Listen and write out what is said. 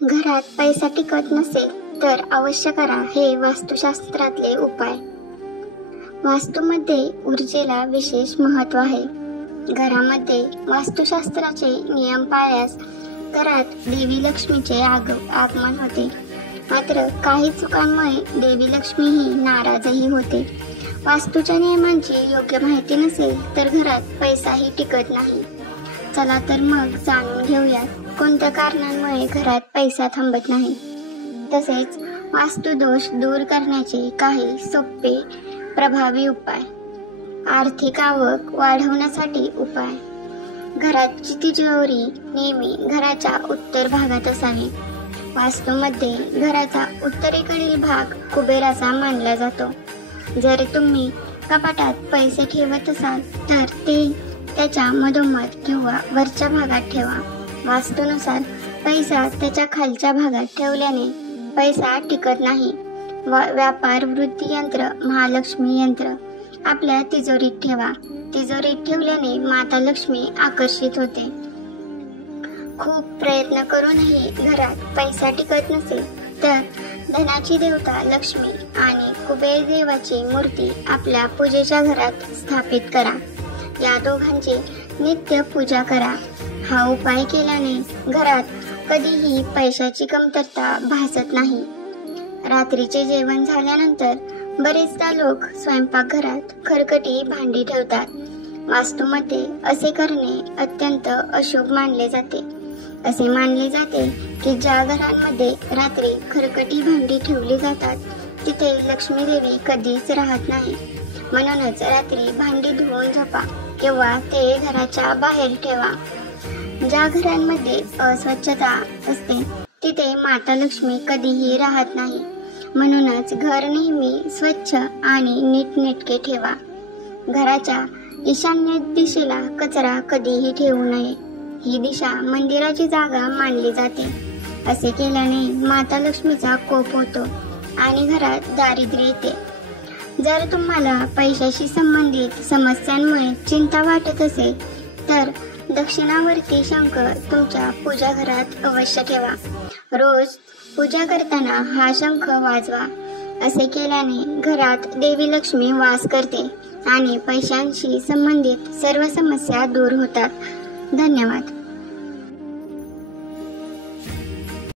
घरात पैसा टिकत नसेल तर अवश्य करा हे वास्तुशास्त्रातले उपाय। वास्तूमध्ये ऊर्जेला विशेष महत्त्व आहे। घरामध्ये वास्तुशास्त्राचे नियम पाळल्यास घरात देवी लक्ष्मीचे आगमन होते। मात्र काही चुकांमुळे देवी लक्ष्मी ही नाराजही होते। वास्तूच्या नियमांची योग्य माहिती नसेल तर घरात पैसाही टिकत नाही। चला तर मग जाणून घेऊया कोणत्या कारणांमुळे घरात पैसा थांबत नाही, तसेच वास्तुदोष दूर करण्याचे काही सोपे प्रभावी उपाय। आर्थिक आवक वाढवण्यासाठी उपाय। घराची तिजोरी नेहमी घराच्या उत्तर भागात असावी। वास्तूमध्ये घराचा उत्तरेकडील भाग कुबेराचा मानला जातो। जर तुम्ही कपाटात पैसे ठेवत असाल तर ते त्याच्या मधोमध किंवा वरच्या भागात ठेवा। वास्तूनुसार पैसा त्याच्या खालच्या भागात ठेवल्याने पैसा टिकत नाही। व्यापार वृद्धी यंत्र, महालक्ष्मी यंत्र आपल्या तिजोरीत ठेवा। तिजोरीत ठेवल्याने माता लक्ष्मी आकर्षित होते। खूप प्रयत्न करूनही घरात पैसा टिकत नसेल तर धनाची देवता लक्ष्मी आणि कुबेर देवाची मूर्ती आपल्या पूजेच्या घरात स्थापित करा। या दोघांची नित्य पूजा करा। हा उपाय केल्याने घरात कधीही पैशाची कमतरता भासत नाही। रात्रीचे जेवण झाल्यानंतर बरेचदा लोक स्वयंपाकघरात खरकटी भांडी ठेवतात। वास्तूमध्ये असे करणे अत्यंत अशुभ मानले जाते। असे मानले जाते की ज्या घरांमध्ये रात्री खरकटी भांडी ठेवली जातात तिथे लक्ष्मी देवी कधीच राहत नाही। म्हणूनच रात्री भांडी धुवून झोपा किंवा ते घराच्या बाहेर ठेवा। ज्या घरांमध्ये अस्वच्छता असते तिथे माता लक्ष्मी कधीही राहत नाही। म्हणूनच घर नेहमी स्वच्छ आणि नीटनेटके ठेवा। घराच्या ईशान्य दिशेला कचरा कधीही ठेवू नये। ही दिशा मंदिराची जागा मानली जाते। असे केल्याने माता लक्ष्मीचा कोप होतो आणि घरात दारिद्र्य येते। जर तुम्हाला पैशाशी संबंधित समस्यांमुळे चिंता वाटत असेल तर दक्षिणावर्ती शंख तुमच्या पूजा घरात अवश्य ठेवा। रोज पूजा करताना हा शंख वाजवा। असे केल्याने घरात देवी लक्ष्मी वास करते आणि पैशांशी संबंधित सर्व समस्या दूर होतात। धन्यवाद।